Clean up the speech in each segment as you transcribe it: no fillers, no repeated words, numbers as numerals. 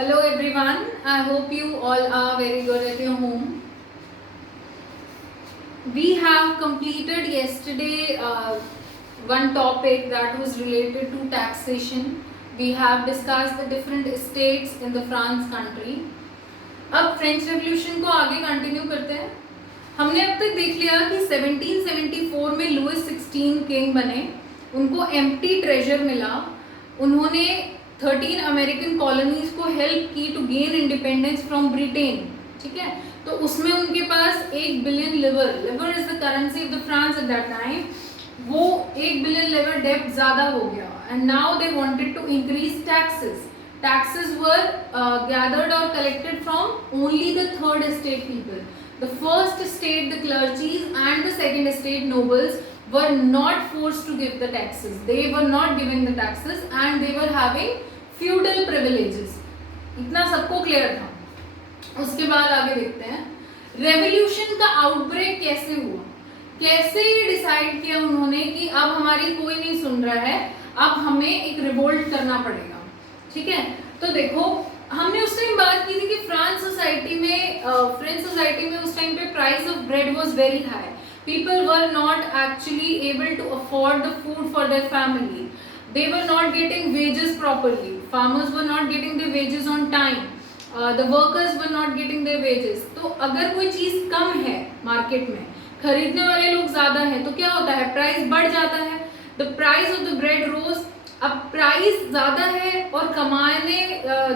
Hello everyone, I hope you all are very good at your home. We have completed yesterday one topic that was related to taxation. We have discussed the different states in the France country. अब French revolution को आगे continue करते हैं. हमने अब तक देख लिया कि 1774 में लुइस 16 किंग बने, उनको एम्प्टी ट्रेजर मिला, उन्होंने 13 अमेरिकन कॉलोनीज को हेल्प की to gain independence from Britain. ठीक है, तो उसमें उनके पास 1 billion livre is the currency of the France at that time. वो 1 बिलियन लिवर डेब्ट ज्यादा हो गया and now they wanted to increase taxes. Taxes were gathered or collected from only the third estate people. The first estate, the clergies, and the second estate nobles were not forced to give the taxes. They were not giving the taxes and they were having feudal privileges. इतना सबको clear था. उसके बाद आगे देखते हैं revolution का outbreak कैसे हुआ. कैसे ये डिसाइड किया उन्होंने कि अब हमारी कोई नहीं सुन रहा है, अब हमें एक रिवोल्ट करना पड़ेगा. ठीक है, तो देखो हमने उस टाइम बात की थी कि फ्रेंच सोसाइटी में उस टाइम पे price of bread was very high. People were not actually able to afford the food for their family. They were not getting wages properly. Farmers were not getting their wages on time. The workers were not getting their wages. तो अगर कोई चीज कम है market में, खरीदने वाले लोग ज्यादा है, तो क्या होता है, प्राइस बढ़ जाता है. The price of the bread rose. अब प्राइस ज्यादा है और कमाने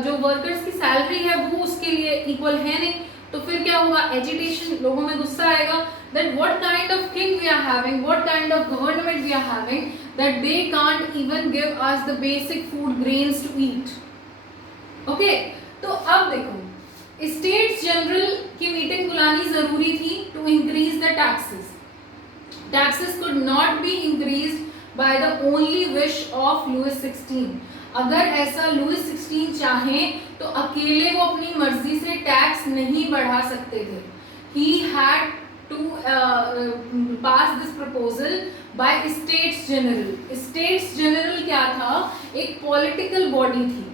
जो वर्कर्स की सैलरी है वो उसके लिए इक्वल है नहीं, तो फिर क्या होगा, एजिटेशन, लोगों में गुस्सा आएगा that what kind of king we are having, what kind of government we are having that they can't even give us the basic food grains to eat. Okay, तो अब देखो स्टेट्स जनरल की meeting बुलानी जरूरी थी to increase the taxes. Taxes could not be increased by the only wish of Louis 16. अगर ऐसा Louis 16 चाहें तो अकेले वो अपनी मर्जी से टैक्स नहीं बढ़ा सकते थे. He had to pass this proposal by States General. States General क्या था, एक पॉलिटिकल बॉडी थी,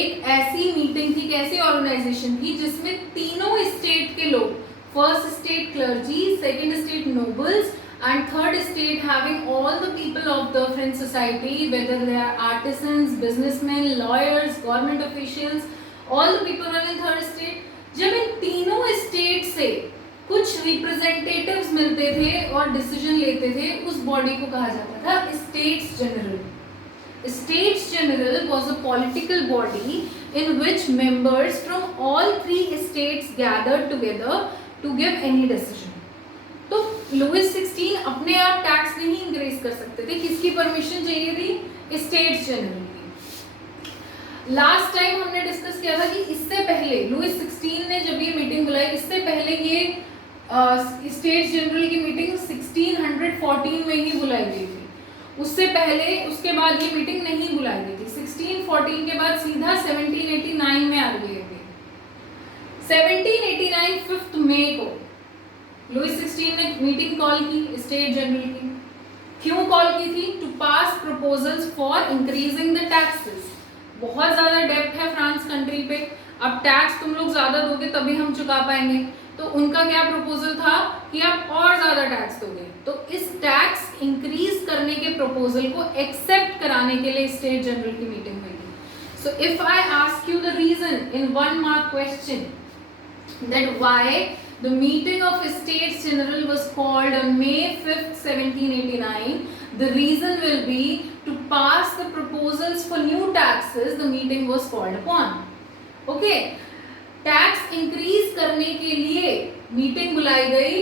एक ऐसी मीटिंग थी, कैसी ऑर्गेनाइजेशन थी जिसमें तीनों स्टेट के लोग, first state clergy, second state nobles and third estate having all the people of the French society, whether they are artisans, businessmen, lawyers, government officials, all the people are in third estate. जब इन तीनों state से कुछ representatives मिलते थे और decision लेते थे, उस बॉडी को कहा जाता था states general. States General was a political body in which members from all three states gathered together to give any decision. तो लुइस 16 अपने आप टैक्स नहीं इंक्रीज कर सकते थे, किसकी परमिशन चाहिए थी, स्टेट्स जनरल की. लास्ट टाइम हमने डिस्कस किया था कि इससे पहले लुइस 16 ने जब ये मीटिंग बुलाई, इससे पहले ये स्टेट्स जनरल की मीटिंग 1614 में ही बुलाई गई थी. उससे पहले, उसके बाद ये मीटिंग नहीं बुलाई गई थी. 1614 के बाद सीधा 1789 में आ गई थी. 1789 5 मई को लुइस 16 ने मीटिंग कॉल की स्टेट जनरल की. क्यों कॉल की थी, to pass proposals for increasing the taxes. बहुत ज्यादा डेब्ट है फ्रांस कंट्री पे, अब टैक्स तुम लोग ज्यादा दोगे तभी हम चुका पाएंगे. तो उनका क्या प्रपोजल था कि आप और ज्यादा टैक्स दोगे. तो इस टैक्स इंक्रीज करने के प्रपोजल को एक्सेप्ट कराने के लिए स्टेट जनरल की मीटिंग हुई थी. So if I ask you the reason in 1 mark question that why the meeting of States General was called on May 5th, 1789, the reason will be to pass the proposals for new taxes the meeting was called upon. Okay, tax increase करने के लिए meeting बुलाई गई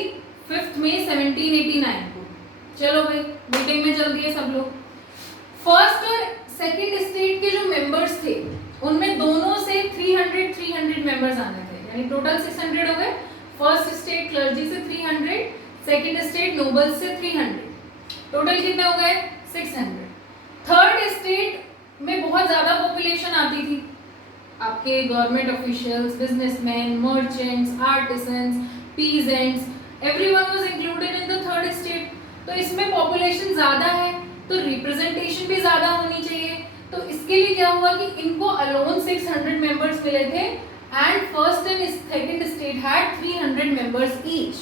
5th May 1789 को. चलो भाई meeting में चल दिए सब लोग. फर्स्ट और सेकेंड स्टेट के जो मेंबर्स थे उनमें दोनों से 300 मेंबर्स आने थे, यानी टोटल 600 हो गए. फर्स्ट स्टेट क्लर्जी से 300, सेकेंड स्टेट नोबल्स से 300, टोटल कितने हो गए, 600. थर्ड स्टेट में बहुत ज्यादा पॉपुलेशन आती थी, आपके government officials, businessman, merchants, artisans, peasants, everyone was included in the third state. तो इसमें पॉपुलेशन ज्यादा है तो रिप्रेजेंटेशन भी ज्यादा होनी चाहिए. तो इसके लिए क्या हुआ कि इनको अलोन 600 मेंबर्स मिले थे and first and second state had 300 members each.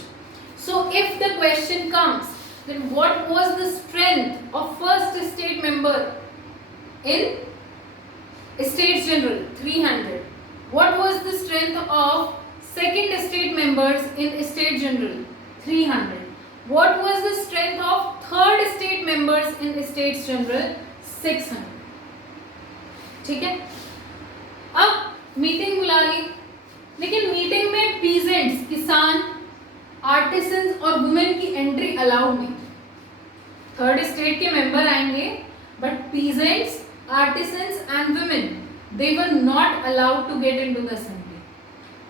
So if the question comes, then what was the strength of first state member in States General? 300. What was the strength of second state members in State General? 300. What was the strength of third state members in States General? 600. ठीक है, अब meeting बुला ली, लेकिन meeting में peasants, किसान, artisans और women की entry allowed नहीं। थर्ड स्टेट के मेंबर आएंगे but peasants, artisans and women they were not allowed to get into the assembly.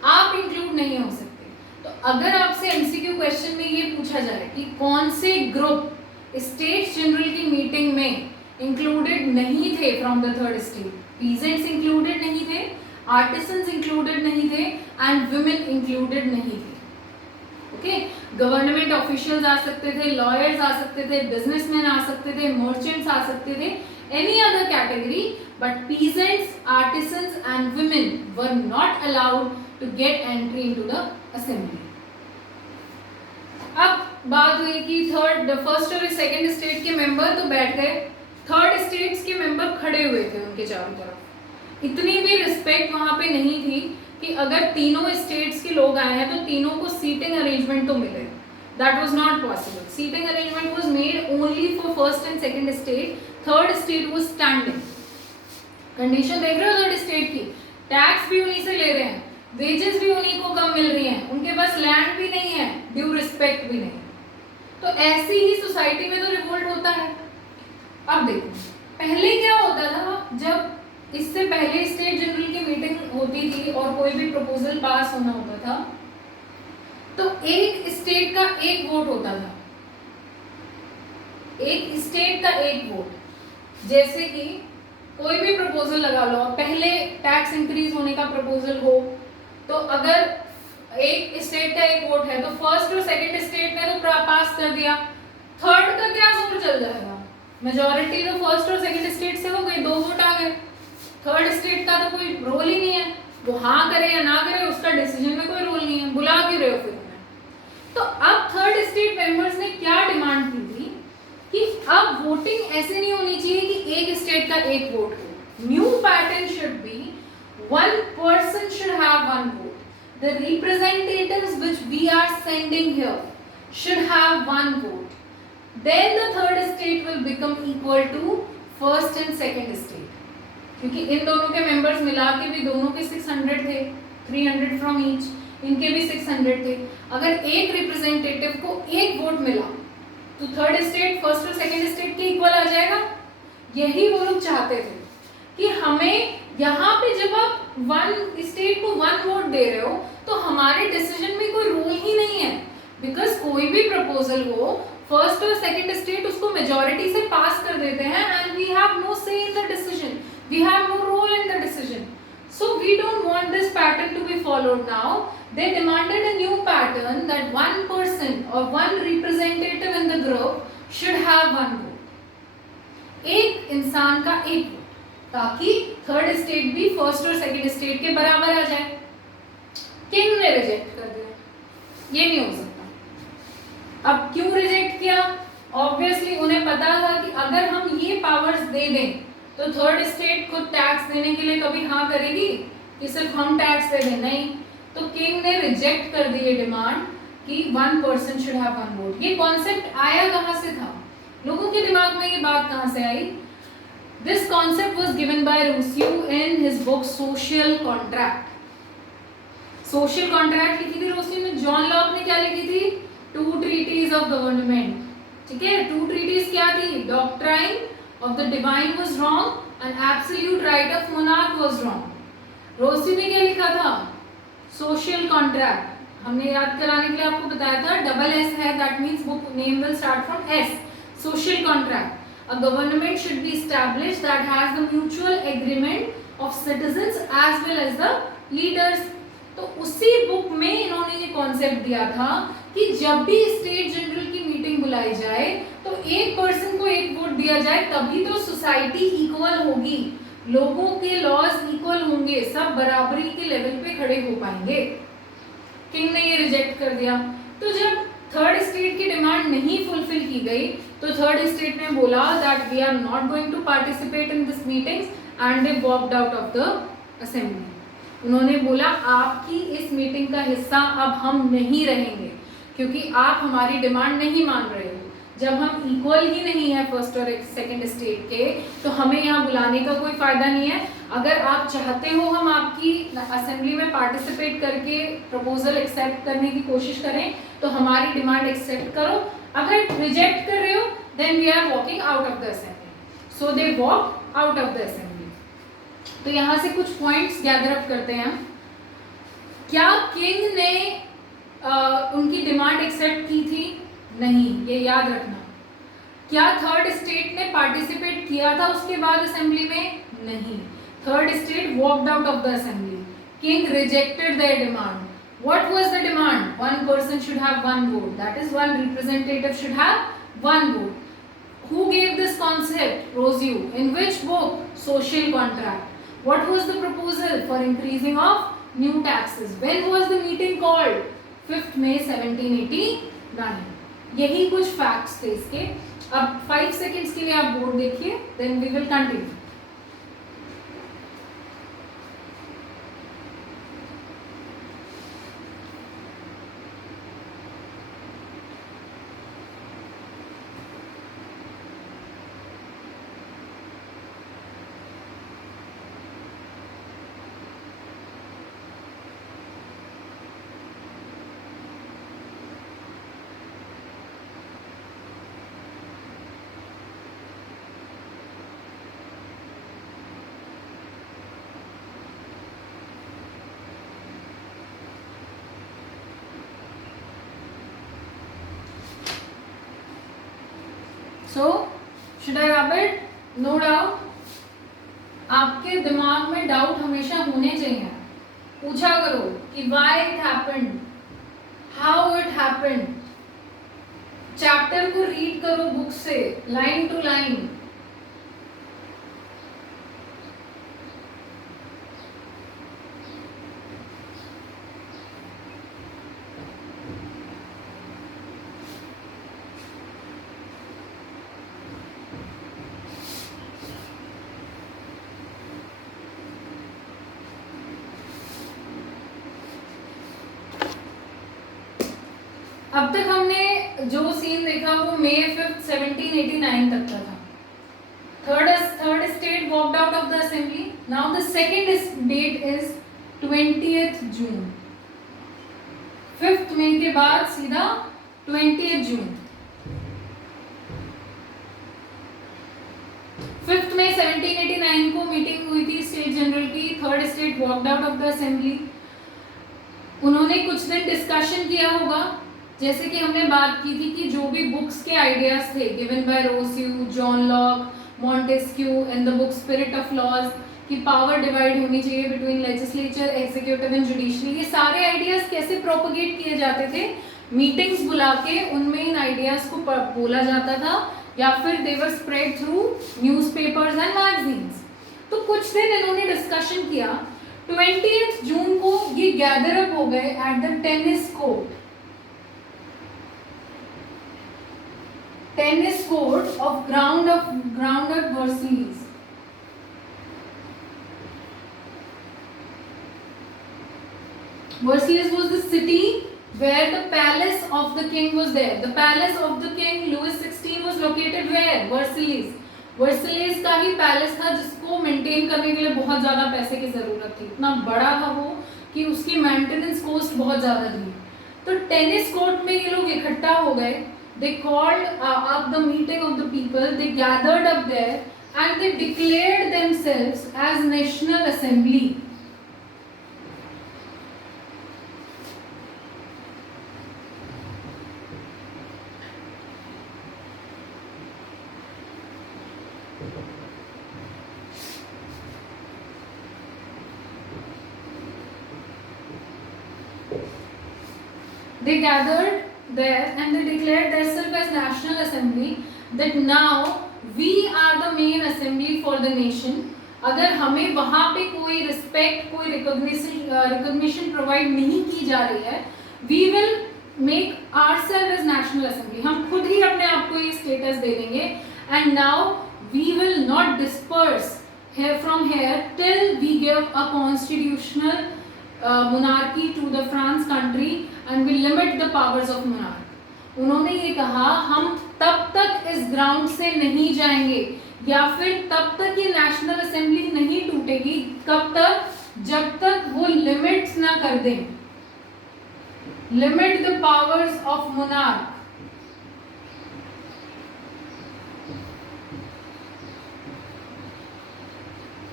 आप इंक्लूड नहीं हो सकते। तो अगर आपसे एमसीक्यू क्वेश्चन में ये पूछा जाए कि कौन से ग्रुप स्टेट जनरल की मीटिंग में इंक्लूडेड नहीं थे from the third state, peasants included नहीं थे, आर्टिसंस इंक्लूडेड नहीं थे एंड वुमेन इंक्लूडेड नहीं थे। ओके, गवर्नमेंट ऑफिशियल्स आ सकते थे, लॉयर्स आ सकते थे, बिजनेसमैन आ सकते थे, मर्चेंट्स आ सकते थे, any other category, but peasants, artisans and women were not allowed to get entry into the assembly. अब बात हुई कि फर्स्ट और सेकंड स्टेट के मेंबर तो बैठ गए, थर्ड स्टेट्स के मेंबर खड़े हुए थे उनके चारों तरफ। इतनी भी रिस्पेक्ट वहां पे नहीं थी कि अगर तीनों स्टेट्स के लोग आए हैं तो तीनों को सीटिंग अरेंजमेंट तो मिले। That was not possible. Seating arrangement was made only for first and second state, third state was standing. Condition देख रहे हो थर्ड स्टेट की, टैक्स भी उन्हीं से ले रहे हैं, वेजेस भी उन्हीं को कम मिल रही हैं, उनके पास लैंड भी नहीं है, ड्यू रिस्पेक्ट भी नहीं। तो ऐसी ही सोसाइटी में तो रिवोल्ट होता है। अब देखो पहले क्या होता था, जब इससे पहले स्टेट जनरल की मीटिंग होती थी और कोई भी प्रपोजल पास होना होता था तो एक स्टेट का एक वोट होता था, एक स्टेट का एक वोट। जैसे कि कोई भी प्रपोजल लगा लो, पहले टैक्स इंक्रीज होने का प्रपोजल हो तो अगर एक स्टेट का एक वोट है तो फर्स्ट और सेकंड स्टेट ने तो पास कर दिया, थर्ड का क्या जोर चल जाएगा? मेजॉरिटी तो फर्स्ट और सेकंड स्टेट से हो गई, 2 वोट आ गए। थर्ड स्टेट का तो कोई रोल ही नहीं है, वो हाँ करे या ना करे उसका डिसीजन में कोई रोल नहीं है, बुला क्यों रहे हो फिर उन्हें? तो अब थर्ड स्टेट मेंबर्स ने क्या डिमांड की थी कि अब वोटिंग ऐसे नहीं होनी चाहिए कि एक स्टेट का एक वोट हो। New pattern should be one person should have one vote. The representatives which we are sending here should have one vote. Then the third state will become equal to first and second state. क्योंकि इन दोनों के members मिला के भी दोनों के 600 थे, 300 from each, इनके भी 600 थे। अगर एक रिप्रेजेंटेटिव को एक वोट मिला तो थर्ड स्टेट फर्स्ट और सेकंड स्टेट के इक्वल आ जाएगा। यही वो लोग चाहते थे कि हमें यहाँ पे जब आप वन स्टेट को वन वोट दे रहे हो तो हमारे डिसीजन में कोई रोल ही नहीं है, बिकॉज कोई भी प्रपोजल हो फर्स्ट और सेकंड स्टेट उसको मेजॉरिटी से पास कर देते हैं and we have no say in the decision, we have no role in the decision. So we don't want this pattern to be followed now. They demanded a new pattern that one person और one representative in the group should have one vote, एक इंसान का एक vote, ताकि third state भी first और second state के बराबर आ जाए। किंग ने रिजेक्ट कर दिया, ये नहीं हो सकता। अब क्यों रिजेक्ट किया? ऑब्वियसली उन्हें पता था कि अगर हम ये पावर्स दे दें तो थर्ड स्टेट को टैक्स देने के लिए कभी हाँ करेगी कि सिर्फ हम टैक्स दे दें, नहीं। तो किंग ने रिजेक्ट कर दी ये डिमांड कि one person should have one vote. ये कॉन्सेप्ट आया कहाँ से था, लोगों के दिमाग में ये बात कहाँ से आई? This concept was given by Rousseau in his book Social Contract. Social Contract लिखी थी रोसी ने। जॉन लॉक ने क्या लिखी थी? Two Treaties of Government. ठीक है, Two Treaties क्या थी? Doctrine of the Divine was wrong and Absolute Right of Monarch was wrong. Rousseau ने क्या लिखा था? Social Contract. हमने याद कराने के लिए आपको बताया था, डबल एस है, that means book name will start from S. Social Contract. A government should be established that has the mutual agreement of citizens as well as the leaders. तो उसी बुक में इन्होंने ये कॉन्सेप्ट दिया था कि जब भी स्टेट जनरल की मीटिंग बुलाई जाए तो एक पर्सन को एक वोट दिया जाए, तभी तो सोसाइटी इक्वल होगी, लोगों के लॉज इक्वल होंगे, सब बराबरी के लेवल पे खड़े हो पाएंगे। किंग ने ये रिजेक्ट कर दिया। तो जब थर्ड स्टेट की डिमांड नहीं फुलफिल की गई तो थर्ड स्टेट ने बोला that we are not going to participate in this meetings and they walked out of the assembly. उन्होंने बोला आपकी इस मीटिंग का हिस्सा अब हम नहीं रहेंगे क्योंकि आप हमारी डिमांड नहीं मान रहे हो। जब हम इक्वल ही नहीं है फर्स्ट और सेकंड स्टेट के तो हमें यहाँ बुलाने का कोई फायदा नहीं है। अगर आप चाहते हो हम आपकी असेंबली में पार्टिसिपेट करके प्रपोजल एक्सेप्ट करने की कोशिश करें तो हमारी डिमांड एक्सेप्ट करो, अगर रिजेक्ट कर रहे हो then we are walking out of the assembly. So they walk out of the assembly. तो यहाँ से कुछ पॉइंट्स गैदर अप करते हैं। क्या किंग ने उनकी डिमांड एक्सेप्ट की थी? नहीं, ये याद रखना। क्या थर्ड स्टेट ने पार्टिसिपेट किया था उसके बाद असेंबली में? नहीं। Third state walked out of the assembly. King rejected their demand. What was the demand? One person should have one vote. That is, one representative should have one vote. Who gave this concept? Rousseau. In which book? Social Contract. What was the proposal for increasing of new taxes? When was the meeting called? 5th May 1789. यही कुछ facts थे इसके। अब 5 seconds के लिए आप board देखिए, then we will continue. So, should I rub it? No doubt. आपके दिमाग में डाउट हमेशा होने चाहिए। पूछा करो कि why it happened, how it happened. Chapter को रीड करो बुक से लाइन टू लाइन। अब तक हमने जो सीन देखा वो May 5th 1789 तक का था। Third state walked out of the assembly. Now the second date is 20th June. 5th May के बाद सीधा 20th जून। 5th May 1789 को मीटिंग हुई थी स्टेट जनरल की। Third state walked out of the assembly. उन्होंने कुछ दिन डिस्कशन किया होगा, जैसे कि हमने बात की थी कि जो भी बुक्स के आइडियाज थे given by Rousseau, John Locke, Montesquieu in the book spirit of laws कि पावर डिवाइड होनी चाहिए between legislature, executive and judiciary, ये सारे आइडियाज कैसे प्रोपोगेट किए जाते थे? मीटिंग्स बुला के उनमें इन आइडियाज को बोला जाता था या फिर they were spread through newspapers and magazines. तो कुछ दिन इन्होंने डिस्कशन किया। 20th जून को ये गैदर अप हो गए eight the tennis court of ground at Versailles. Versailles was the city where the palace of the king was there. The palace of the king Louis XVI was located where? Versailles. Versailles का ही palace था जिसको maintain करने के लिए बहुत ज़्यादा पैसे की ज़रूरत थी। इतना बड़ा था वो कि उसकी मेंटेनेंस कॉस्ट बहुत ज़्यादा थी। तो टेनिस कोर्ट में ये लोग इकट्ठा हो गए। They called up the meeting of the people. They gathered up there and they declared themselves as National Assembly. They gathered there and they declared themselves as National Assembly, that now we are the main assembly for the nation अगर हमें वहां पे कोई respect, कोई recognition provide नहीं की जा रही है, we will make ourselves as national assembly, हम खुद ही अपने आप को ये स्टेटस दे देंगे। And now we will not disperse from here till we give a constitutional monarchy to the France country and we limit the powers of monarch. उन्होंने ये कहा हम तब तक इस ग्राउंड से नहीं जाएंगे या फिर तब तक ये नेशनल असेंबली नहीं टूटेगी, कब तक, जब तक वो लिमिट्स ना कर दें, limit the powers of monarch.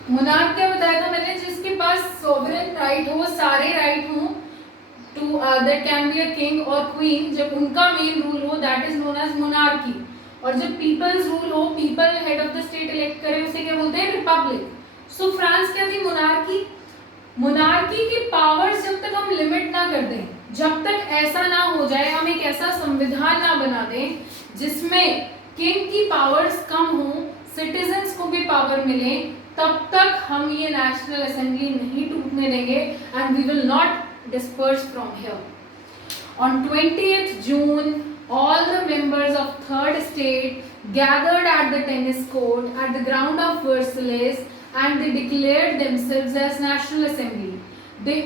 Monarch क्या बताया था मैंने, जिसके पास सोवरेन राइट हो, सारे राइट हो to that can be a king और क्वीन, जब उनका मेन रूल हो, that is known as monarchy. और जब पीपल्स रूल हो, people head of the state elect करे, उसे क्या बोलते हैं, रिपब्लिक। सो फ्रांस क्या थी, मोनार्की। मोनार्की की पावर्स जब तक हम लिमिट ना कर दें, जब तक ऐसा ना हो जाए, हम एक ऐसा संविधान ना बना दें जिसमें किंग की पावर्स कम हो, सिटीजन्स को भी पावर मिले, तब तक हम ये नेशनल असेंबली नहीं टूटने देंगे and we will not disperse from here. On 20th June, all the members of third state gathered at the tennis court at the ground of Versailles and they declared themselves as National Assembly. They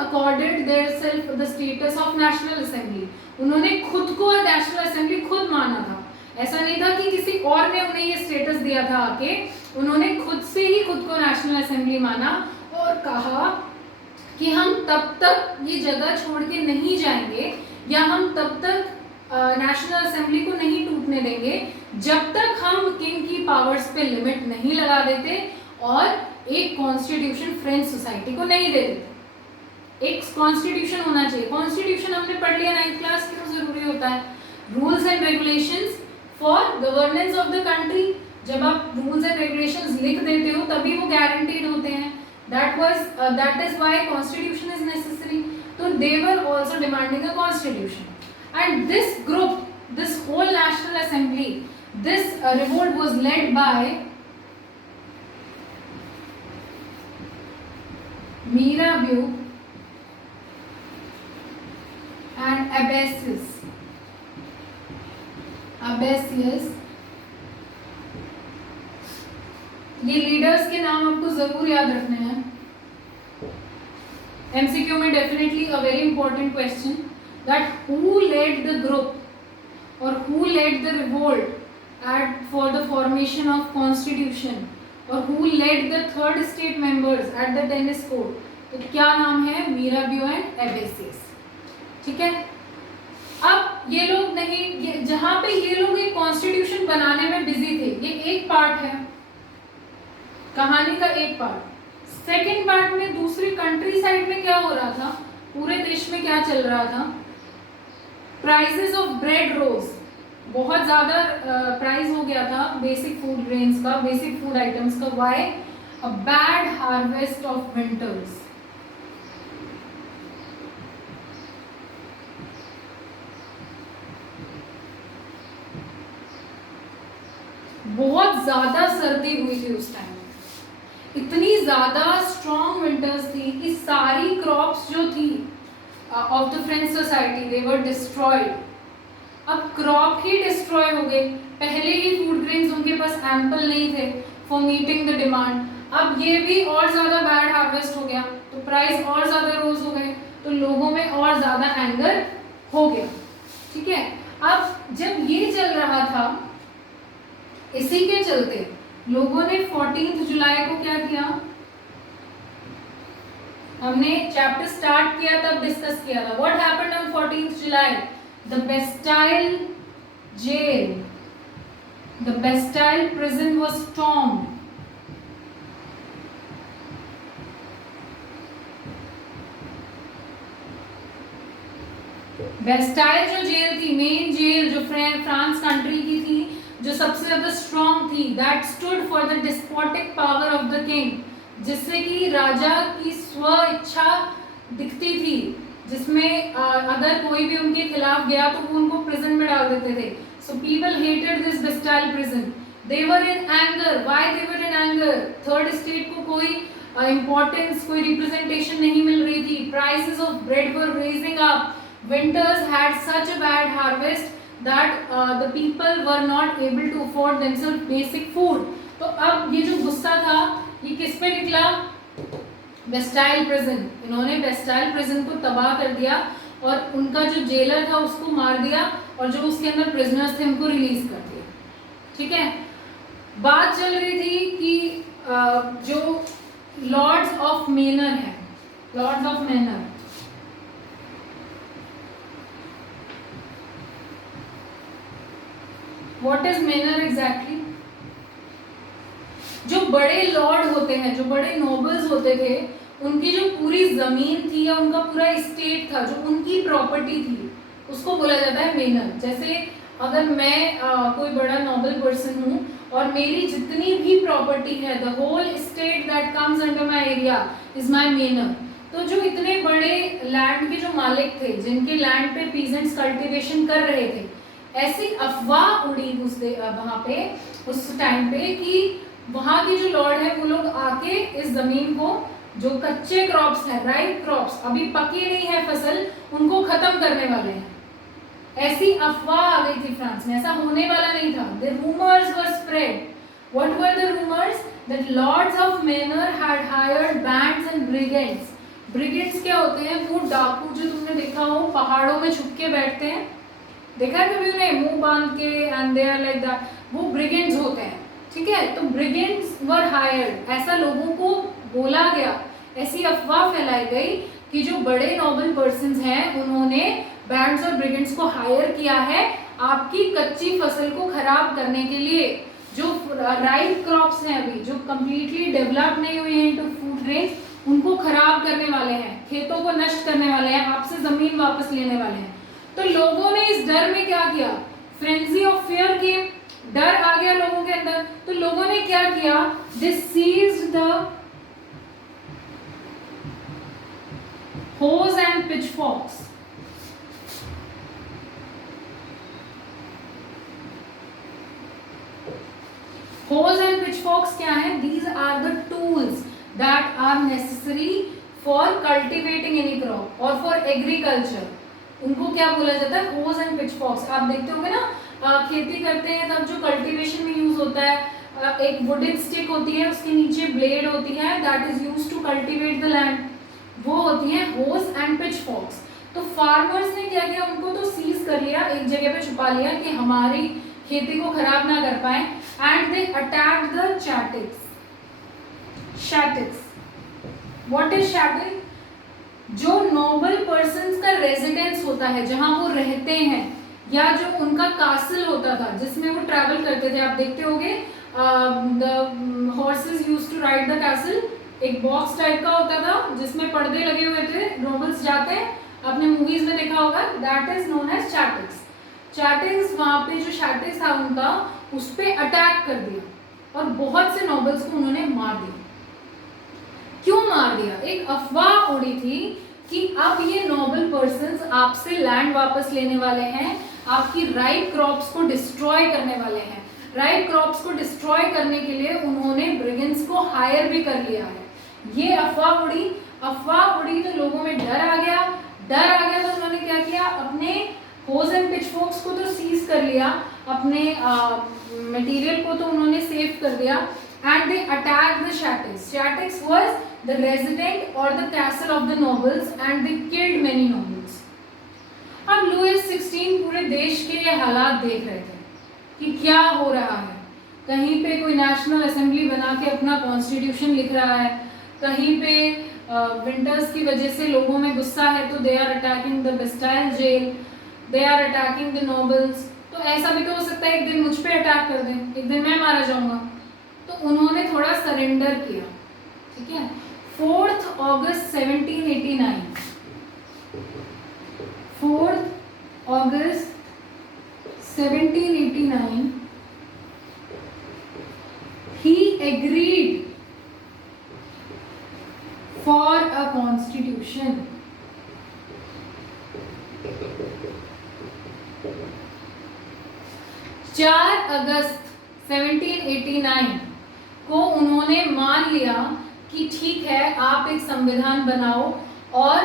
accorded themselves the status of National Assembly. उन्होंने खुद को national assembly खुद माना था, ऐसा नहीं था कि किसी और ने उन्हें ये स्टेटस दिया था आके, उन्होंने खुद से ही खुद को नेशनल असेंबली माना और कहा कि हम तब तक ये जगह छोड़ के नहीं जाएंगे या हम तब तक नेशनल असेंबली को नहीं टूटने देंगे जब तक हम किंग की पावर्स पे लिमिट नहीं लगा देते और एक कॉन्स्टिट्यूशन फ्रेंच सोसाइटी को नहीं दे देते। एक कॉन्स्टिट्यूशन होना चाहिए। कॉन्स्टिट्यूशन हमने पढ़ लिया 9th क्लास, क्यों जरूरी होता है, rules and regulations for governance of the country. जब आप रूल्स एंड रेगुलेशंस लिख देते हो तभी वो गारंटीड होते हैं। that is why constitution is necessary. So they were also demanding a constitution, and this group, this whole national assembly, this revolt was led by Mirabeau and Abbassius। ये leaders के नाम आपको जरूर याद रखने हैं। एमसीक्यू में definitely a very important question that who led the group और who led the revolt at for the formation of constitution और who led the third state members at the tennis court. तो क्या नाम है, मीराबियो and एबेसियस। ठीक है, अब ये लोग नहीं, जहां पे ये लोग एक कॉन्स्टिट्यूशन बनाने में बिजी थे, ये एक पार्ट है कहानी का, एक पार्ट। सेकंड पार्ट में दूसरी कंट्री साइड में क्या हो रहा था, पूरे देश में क्या चल रहा था, प्राइसेस ऑफ ब्रेड रोज, बहुत ज्यादा प्राइस हो गया था बेसिक फूड ग्रेन्स का, बेसिक फूड आइटम्स का। Why? A bad harvest of winters. बहुत ज्यादा सर्दी हुई थी उस टाइम, इतनी ज्यादा स्ट्रॉन्ग विंटर्स थी कि सारी क्रॉप्स जो थी of the French society they were destroyed. अब क्रॉप ही डिस्ट्रॉय हो गई, पहले ही फूड ग्रेन्स उनके पास एम्पल नहीं थे फॉर मीटिंग द डिमांड, अब ये भी और ज्यादा बैड हार्वेस्ट हो गया तो प्राइस और ज्यादा रोज हो गए, तो लोगों में और ज्यादा एंगर हो गया। ठीक है, अब जब ये चल रहा था, इसी के चलते लोगों ने 14 जुलाई को क्या किया, हमने चैप्टर स्टार्ट किया तब डिस्कस किया था। What happened on 14 July? The Bastille jail, the Bastille prison was stormed. Bastille जो जेल थी, मेन जेल जो फ्रांस कंट्री की थी, जो सबसे ज्यादा स्ट्रॉन्ग थी, that stood for the despotic power of the king, जिससे कि राजा की स्व इच्छा दिखती थी, जिसमें अगर कोई भी उनके खिलाफ गया तो वो उनको प्रिजन में डाल देते थे। So people hated this Bastille prison. they were in anger. Why they were in anger? Third state को कोई importance, कोई representation नहीं मिल रही थी. Prices of bread were raising up. Winters had such a bad harvest that the people were not able to afford themselves basic food. तो अब ये जो गुस्सा था ये किस पे निकला? Bastille prison. इन्होंने बेस्टाइल प्रिजन को तबाह कर दिया और उनका जो जेलर था उसको मार दिया और जो उसके अंदर प्रिजनर्स थे उनको रिलीज कर दिया. ठीक है. बात चल रही थी कि जो लॉर्ड्स ऑफ मेनर है, lords of manor, what is manor exactly? जो बड़े लॉर्ड होते हैं, जो बड़े नोबल्स होते थे, उनकी जो पूरी जमीन थी या उनका पूरा स्टेट था, जो उनकी प्रॉपर्टी थी, उसको बोला जाता है मेनर. जैसे अगर मैं कोई बड़ा नोबल पर्सन हूँ और मेरी जितनी भी प्रॉपर्टी है, the whole state that comes under my area is my manor. तो जो इतने बड़े लैंड के जो मालिक थे, जिनके लैंड पे पीजेंट्स कल्टीवेशन कर रहे थे, ऐसी अफवाह उड़ी वहाँ पे उस टाइम पे कि वहाँ के जो लॉर्ड है वो लोग आके इस जमीन को, जो कच्चे क्रॉप्स हैं, राइप क्रॉप्स, अभी पकी नहीं है फसल, उनको खत्म करने वाले हैं. ऐसी अफवाह आ गई थी फ्रांस में. ऐसा होने वाला नहीं था. The rumors were spread. What were the rumors? That lords of manor had hired bands and brigands. Brigands क्या होते हैं? वो डाकू जो तुमने देखा हो पहाड़ों में छुप के बैठते हैं, देखा है कभी उन्हें मुंह बांध के, and they are like that, वो ब्रिगेड्स होते हैं. ठीक है. तो ब्रिगेड्स वर हायर्ड. ऐसा लोगों को बोला गया, ऐसी अफवाह फैलाई गई कि जो बड़े नोबल पर्सन्स हैं उन्होंने बैंड्स और ब्रिगेड्स को हायर किया है आपकी कच्ची फसल को खराब करने के लिए. जो राइप क्रॉप्स हैं अभी, जो कंप्लीटली डेवलप नहीं हुए हैं इनटू फूड रेंज, उनको खराब करने वाले हैं, खेतों को नष्ट करने वाले हैं, आपसे जमीन वापस लेने वाले हैं. तो लोगों ने इस डर में क्या किया? फ्रेंजी ऑफ फियर के, डर आ गया लोगों के अंदर. तो लोगों ने क्या किया? They seized the hoes and pitchforks. Hoes and pitchforks क्या है? These are the tools that are necessary for cultivating any crop और फॉर एग्रीकल्चर. उनको क्या बोला जाता है? Hoes and pitchforks. आप देखते होंगे ना, खेती करते हैं तब जो कल्टीवेशन में यूज होता है, एक वुडन स्टिक होती है, उसके नीचे ब्लेड होती है, that is used to cultivate the land. वो होती है होज एंड पिचफॉक्स. तो फार्मर्स ने क्या किया? उनको तो सीज कर लिया, एक जगह पे छुपा लिया कि हमारी खेती को खराब ना कर पाए. And they attacked the chateaux. Chateaux, what is chateau? जो नोबल पर्सन्स का रेजिडेंस होता है, जहां वो रहते हैं, या जो उनका कासल होता था जिसमें वो ट्रैवल करते थे. आप देखते होंगे the horses used to ride the castle. एक बॉक्स टाइप का होता था जिसमें पर्दे लगे हुए थे, नोबल्स जाते हैं, आपने मूवीज में देखा होगा. That is known as chateaux. Chateaux, वहां पे जो शैटिक्स था उनका, उस पे अटैक कर दिया और बहुत से नोबल्स को उन्होंने मार दिया. क्यों मार दिया? एक अफवाह उड़ी थी कि अब ये नोबल पर्सन्स आपसे लैंड वापस लेने वाले हैं, आपकी राइप क्रॉप्स को डिस्ट्रॉय करने वाले हैं. राइप क्रॉप्स को डिस्ट्रॉय करने के लिए उन्होंने ब्रिगेंड्स को हायर भी कर लिया है. ये अफवाह उड़ी. अफवाह उड़ी तो लोगों में डर आ गया. डर आ गया तो उन्होंने क्या किया? अपने होज एंड पिचफोर्क्स को तो सीज कर लिया, अपने मटेरियल को तो उन्होंने सेव कर दिया. And they attack the chateaux. Chateaux was the resident or the castle of the nobles and they killed many nobles. अब लुईस 16 पूरे देश के ये हालात देख रहे थे कि क्या हो रहा है. कहीं पे कोई नेशनल असेंबली बना के अपना कॉन्स्टिट्यूशन लिख रहा है, कहीं पे विंटर्स की वजह से लोगों में गुस्सा है तो they are attacking the Bastille jail, they are attacking the nobles. तो ऐसा भी तो हो सकता है एक दिन मुझ पे अटैक कर दें, एक दिन मैं मारा जाऊंगा. तो उन्होंने थोड़ा सरेंडर किया. ठीक है. 4th August 1789, 4th August 1789, he agreed for a constitution. 4 अगस्त 1789 को उन्होंने मान लिया कि ठीक है, आप एक संविधान बनाओ और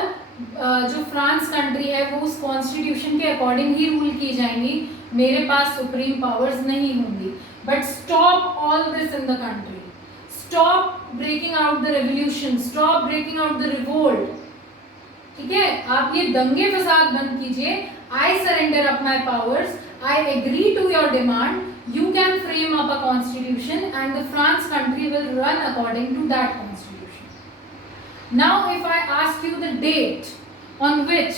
जो फ्रांस कंट्री है वो उस कॉन्स्टिट्यूशन के अकॉर्डिंग ही रूल की जाएंगी, मेरे पास सुप्रीम पावर्स नहीं होंगी। But stop all this in the country, stop breaking out the revolution, stop breaking out the revolt. ठीक है, आप ये दंगे फसाद बंद कीजिए। I surrender up my powers, I agree to your demand, you can frame up a constitution and the France country will run according to that constitution. Now if I ask you the date on which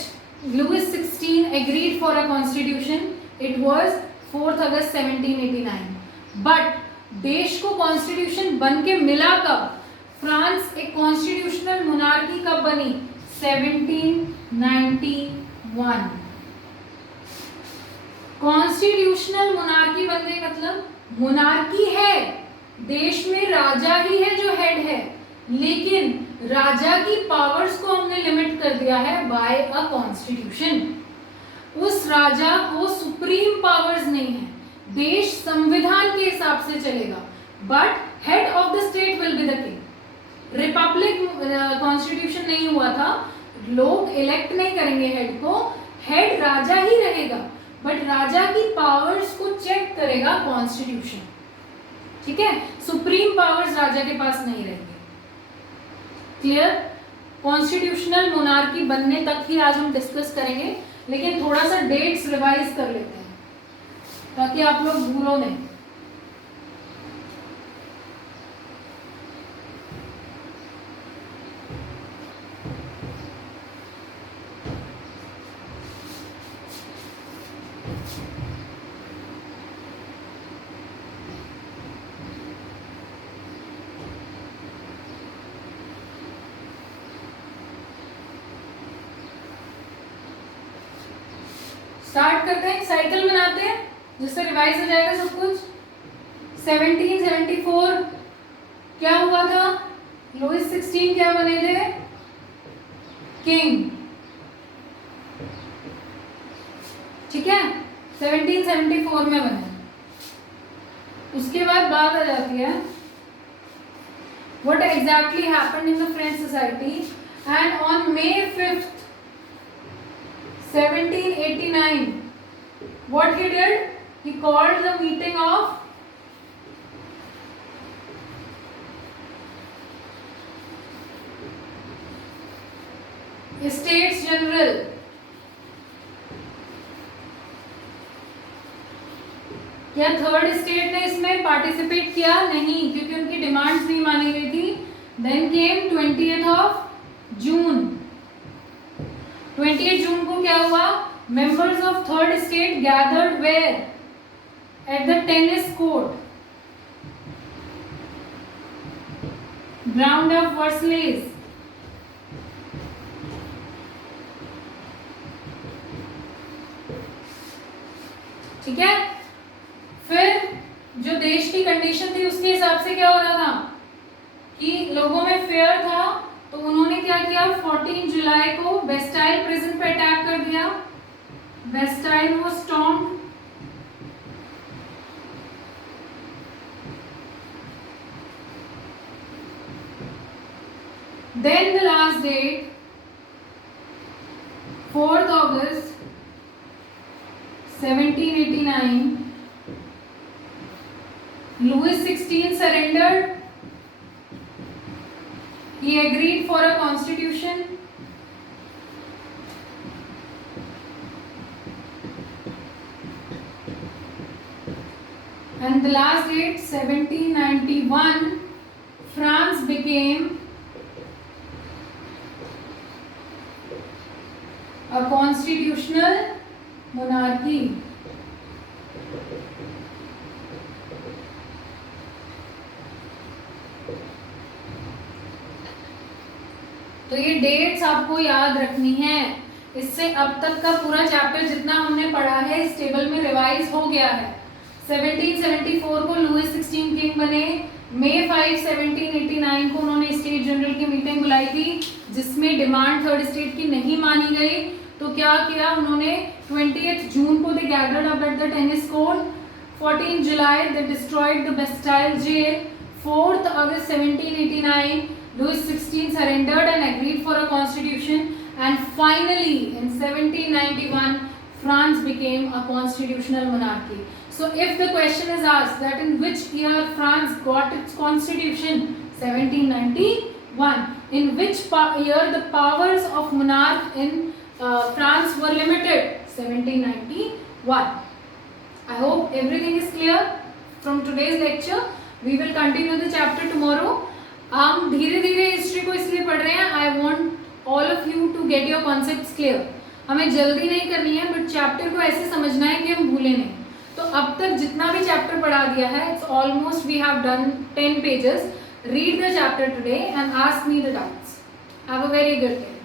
Louis XVI agreed for a constitution, it was 4th August 1789. But देश को constitution बन के मिला कब? France एक constitutional monarchy कब बनी? 1791। Constitutional monarchy बनने मतलब मोनार्की है, देश में राजा ही है जो हेड है, लेकिन राजा की पावर्स को हमने लिमिट कर दिया है बाय अ कॉन्स्टिट्यूशन। उस राजा को सुप्रीम पावर्स नहीं है, देश संविधान के हिसाब से चलेगा, but head of the state will be the king. Republic constitution नहीं हुआ था, लोग इलेक्ट नहीं करेंगे हेड को, हेड राजा ही रहेगा, बट राजा की पावर्स को चेक करेगा कॉन्स्टिट्यूशन। ठीक है, सुप्रीम पावर्स राजा के पास नहीं रहेंगे। क्लियर? कॉन्स्टिट्यूशनल मोनार्की बनने तक ही आज हम डिस्कस करेंगे, लेकिन थोड़ा सा डेट्स रिवाइज कर लेते हैं ताकि आप लोग भूलो नहीं। स्टार्ट करते हैं, साइकिल बनाते हैं जिससे रिवाइज हो जाएगा सब कुछ। 1774 क्या हुआ था? लुईस 16 क्या बने थे? किंग। ठीक है, 1774 में बने। उसके बाद बात आ जाती है what exactly happened in the French society, and on May 5th 1789 what he did, he called the meeting of States General। क्या थर्ड स्टेट ने इसमें पार्टिसिपेट किया? नहीं, क्योंकि उनकी डिमांड्स नहीं मानी गई थी। Then came 20th of June। 20th जून को क्या हुआ? Members of third state gathered where? At the tennis court, ground of Versailles. ठीक है, फिर जो देश की कंडीशन थी उसके हिसाब से क्या हो रहा था कि लोगों में फेयर था, तो उन्होंने क्या किया? 14 जुलाई को बेस्टाइल प्रिजन पे अटैक कर दिया। बेस्टाइल वो stormed. Then the last date 4th August 1789, Louis XVI surrendered. He agreed for a constitution. And the last date 1791, France became a constitutional monarchy। तो ये डेट्स आपको याद रखनी है, इससे अब तक का पूरा चैप्टर जितना हमने पढ़ा है इस टेबल में रिवाइज हो गया है। 1774 को लुईस 16 किंग बने। May 5 1789 को उन्होंने स्टेट जनरल की मीटिंग बुलाई थी जिसमें डिमांड थर्ड स्टेट की नहीं मानी गई। तो क्या किया उन्होंने? 20th जून को they gathered up at the tennis court. 14 July, they destroyed the Bastille jail. 4th August 1789, Louis XVI surrendered and agreed for a constitution. And finally, in 1791, France became a constitutional monarchy. So if the question is asked that in which year France got its constitution, 1791. In which year the powers of monarch in France were limited, 1791. I hope everything is clear from today's lecture. We will continue the chapter tomorrow. हम धीरे धीरे history को इसलिए पढ़ रहे हैं, I want all of you to get your concepts clear. हमें जल्दी नहीं करनी है, बट चैप्टर को ऐसे समझना है कि हम भूलें नहीं. तो अब तक जितना भी चैप्टर पढ़ा दिया है, it's almost we have done 10 pages. Read the chapter today and ask me the doubts. Have a very good day.